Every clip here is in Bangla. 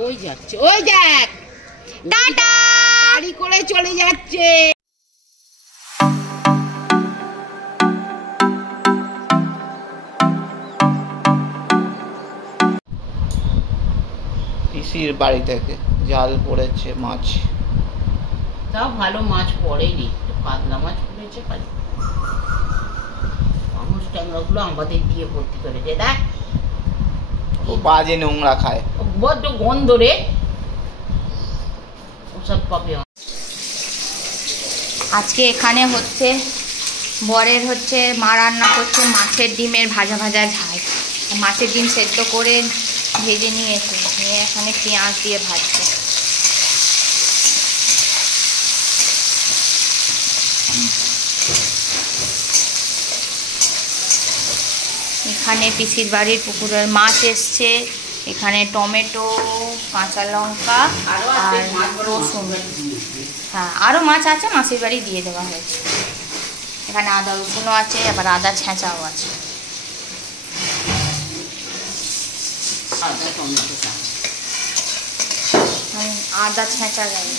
ওই যাচ্ছে, ওই দেখ টাটা গাড়ি করে চলে যাচ্ছে। পিসির বাড়ি থেকে জাল পড়েছে মাছ, তাও ভালো মাছ পড়েনি, কাতলা মাছ পড়েছে খালি। মানুষ ট্যাংরাগুলো আমাদের দিয়ে ভর্তি করেছে, দেখ ও বাজে নোংরা খায়, বড্ড গন্ধ রে ওসব পাবে। আজকে এখানে হচ্ছে বরের হচ্ছে মা রান্না করছে মাছের ডিমের ভাজা ভাজা ঝাল। মাছের ডিম সেদ্ধ করে ভেজে নিয়েছে, নিয়ে এখানে পেঁয়াজ দিয়ে ভাজছে। এখানে পিসির বাড়ির পুকুরের মাছ এসছে, এখানে টমেটো, কাঁচা লঙ্কা আর রসুন। হ্যাঁ, আরও মাছ আছে, মাসির বাড়ি দিয়ে দেওয়া হয়েছে। এখানে আদা রসুনও আছে, আবার আদা ছেঁচাও আছে। আদা ছেঁচা যাবে।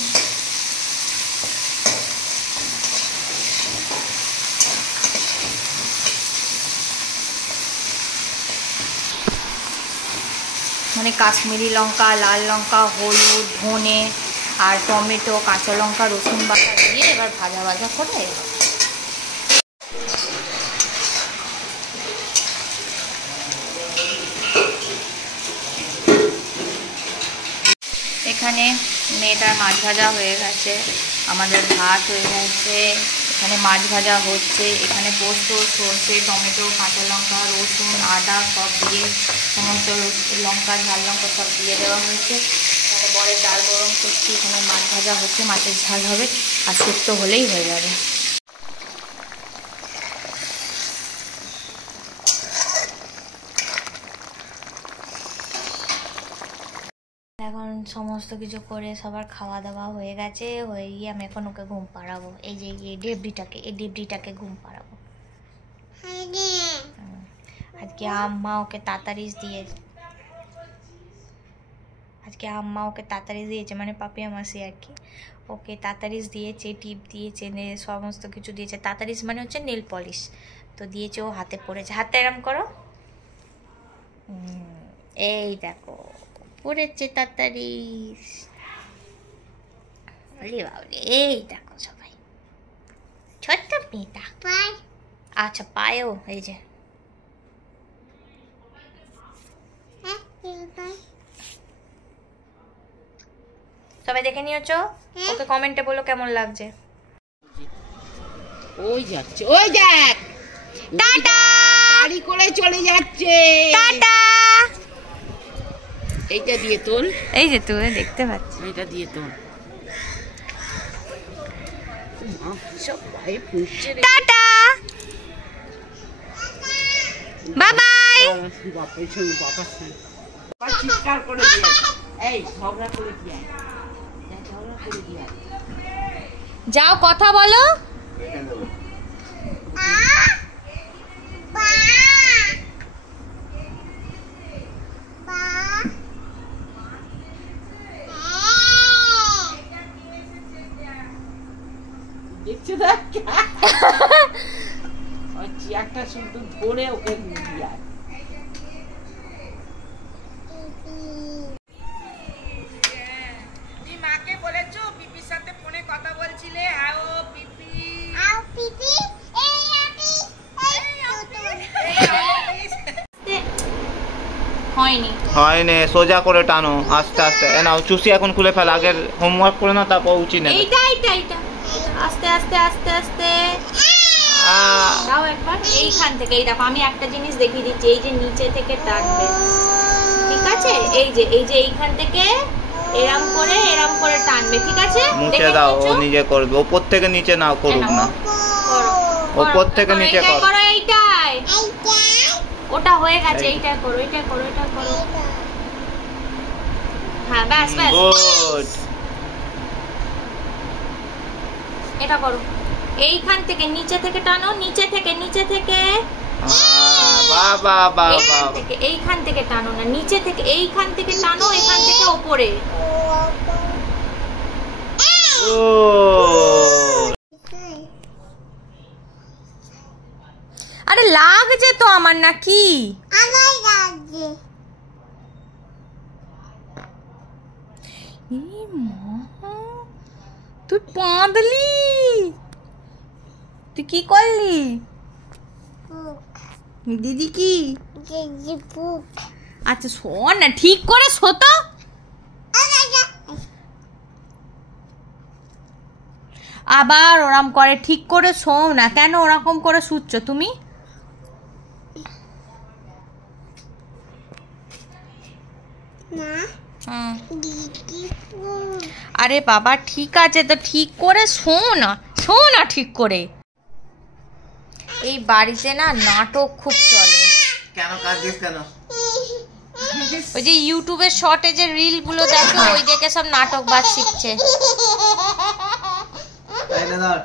মানে কাশ্মীরি লঙ্কা, লাল লঙ্কা, হলুদ, ধনে আর টমেটো, কাঁচা লঙ্কা, রসুন বাটা দিয়ে এবার ভাজা ভাজা করে এখানে মেয়েটার মাছ ভাজা হয়ে গেছে, আমাদের ভাত হয়ে গেছে, এখানে মাছ ভাজা হচ্ছে। এখানে পোস্ত, সর্ষে, টমেটো, কাঁচা লঙ্কা, রসুন, আদা সব দিয়ে সমস্ত লঙ্কা, ঝাল লঙ্কা সব দিয়ে দেওয়া হয়েছে। এখানে বড় ডাল গরম করছি, এখানে মাছ ভাজা হচ্ছে, মাছের ঝাল হবে আর শুক্তো হলেই হয়ে যাবে। এখন সমস্ত কিছু করে সবার খাওয়া দাওয়া হয়ে গেছে, হয়ে গিয়ে আমি এখন ওকে ঘুম পাড়াবো। এই যে এই ডেবরিটাকে ঘুম পাড়াবো। আজকে আম্মা ওকে তাড়াতাড়ি দিয়েছে, মানে পাপিয়া মাসি আর কি, ওকে তাড়াতাড়ি দিয়েছে, টিপ দিয়েছে, সমস্ত কিছু দিয়েছে। তাড়াতাড়ি মানে হচ্ছে নেল পলিশ তো দিয়েছে, ও হাতে পড়েছে। হাতটা এরম করো, এই দেখো পড়েছে তাড়াতাড়ি। এই দেখো সবাই, ছোট্ট মেয়েটা। আচ্ছা পায়েও এই যে সবাই দেখে নিয়েছো, ওকে কমেন্টে বলো কেমন লাগছে। ওই যাচ্ছে, ওই দেখ টাটা গাড়ি করে চলে যাচ্ছে। টাটা। এইটা দিয়ে তোল, এই যে তুই দেখতে পাচ্ছিস, এইটা দিয়ে তোল। সব পায়ে ফুটছে রে। Tata bye bye. বাপের সঙ্গে বাবার সঙ্গে চিৎকার করে দিয়ে, এই ঝগড়া করে দিয়ে, ঝগড়া করে দিয়ে যাও কথা বলো। দেখছো দেখ ওই চেয়ারটা শুধু ধরে ওকে দিয়ে মাকে বলেছো পিপির সাথে ফোনে কথা বলছিলে? হ্যাঁ ও পিপি, আও পিপি, এই আপি, হয়নি, সোজা করে টানো আস্তে আস্তে। নাও চুষি এখন খুলে ফেল, আগের হোমওয়ার্ক করে নাও, তারপর উচি নেবে। এইটা আস্তে আস্তে আস্তে আস্তে দাও একবার। এইখান থেকে এই দেখো, আমি একটা জিনিস দেখিয়ে দিচ্ছি, এই যে নিচে থেকে টানবে, ঠিক আছে? এই যে এইখান থেকে এরম করে টানবে, ঠিক আছে? মুছে দাও, ও নিজে করবে। উপর থেকে নিচে নাও, করুক না, উপর থেকে নিচে করো। এইটাই, ওটা হয়ে গেছে, এইটা করো। হ্যাঁ ব্যাস গুড। এটা করো, এইখান থেকে নিচে থেকে টানো, নিচে থেকে বাহ বাহ বাহ এইখান বাহ। থেকে, এইখান থেকে টানো না, নিচে থেকে, এইখান থেকে টানো, এখান থেকে ওপরে। ও আরে লাগছে তো আমার নাকি? তুই পাঁদলি, তুই কি করলি? দিদি কি? আচ্ছা শোন না, ঠিক করে শো তো। আবার ওরম করে, ঠিক করে শো না, কেন ওরকম করে শুচ্ছ তুমি? আরে বাবা ঠিক আছে তো, ঠিক করে শো না, শো না ঠিক করে। এই বাড়িতে না নাটক খুব চলে। কেন কাঁদছিস কেন? ওই যে ইউটিউবের শর্টে যে রিল গুলো দেখে, ওই দেখে সব নাটক বাজ শিখছে। এই নে ধর।